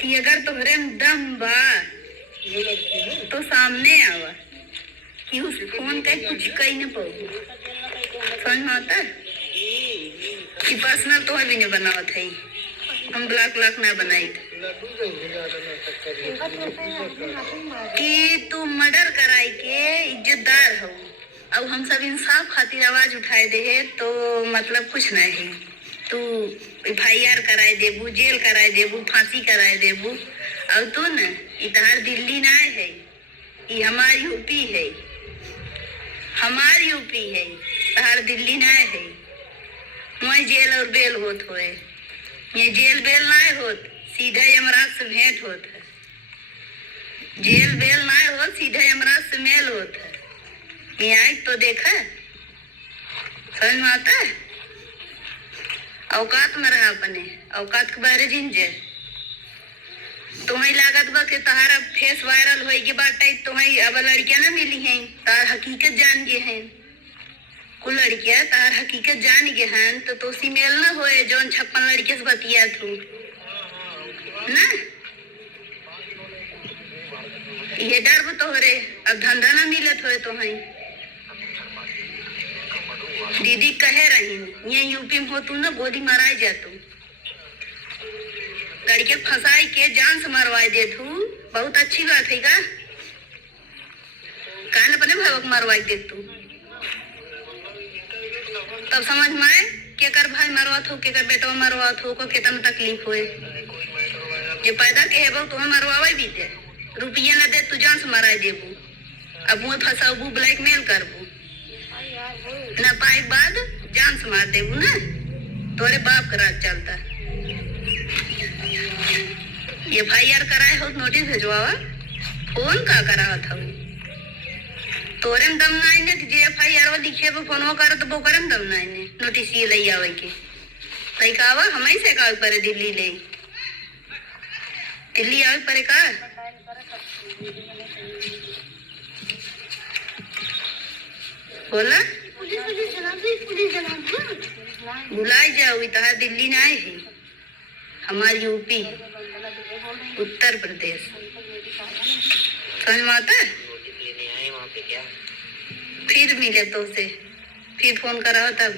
कि अगर तोहरे में दम बा तो सामने आवा कि उस फोन का कुछ कही न पाऊ। समझ में आता कि पर्सनल तो भी नहीं बनावत है, हम ब्लॉक ब्लॉक ना बनाई कि तू मर्डर कराई के इज्जतदार हो। अब हम सब इंसाफ खातिर आवाज उठाए दे है तो मतलब कुछ नहीं है। तू FIR कराए देबू, जेल कराए देबू, फांसी कराए देबू। अब तू न इतहार दिल्ली ना है, ये हमार यूपी है, हमार यूपी है, तहार दिल्ली ना है। वही जेल और बेल होत होए, ये जेल बेल ना होत, सीधा यमराज से भेंट होत है। जेल बेल ना होत, सीधा यमराज से मेल होत है। ये आई तो देखा, समझ में आता है। औकात में रहा अपने, औकात के बारे जिंजे। तुम्हें लागत बा कि तहारा फेस वायरल होएगी बाटे, तुम्हें अब लड़कियां ना मिली हैं, तार हकीकत जान गए हैं। कुल लड़कियां तार हकीकत जान गए हैं तो तोसी मेल ना होए जोन 56 लड़के से बतिया थू ना। ये डर तो हो रे, अब धंधा ना मिलत होए तुम्हें। दीदी कहे रही ये यूपी में हो तू ना गोली माराए जा तू, लड़के फंसाई के जान से मरवाए दे तू। बहुत अच्छी बात है का, कान अपने भावक मरवाई दे तू। तब समझ में आए के कर भाई मरवात हो, के कर बेटा मरवात हो, को कितना तकलीफ होए। जो पैदा के है तो मरवावे भी दे, रुपया न दे तू जान से मराए देबू। अब मुँह फंसाबू, ब्लैकमेल करबू न पाए बाद जान से मार देबू ना। तोरे बाप का राज चलता। FIR कराए हो, नोटिस भेजवावा, फोन का करा था तोरे में दम ना ने जे FIR वो लिखे पे फोन कर तो वो करे में दम ना ने नोटिस ये ले आवे के तई कावा हमें से का पर दिल्ली ले, दिल्ली आवे पर का बोला बुलाई जाओ। इतना दिल्ली ना आए है, हमारी यूपी उत्तर प्रदेश। समझ में आता है। फिर मिले तो से फिर फोन करा तब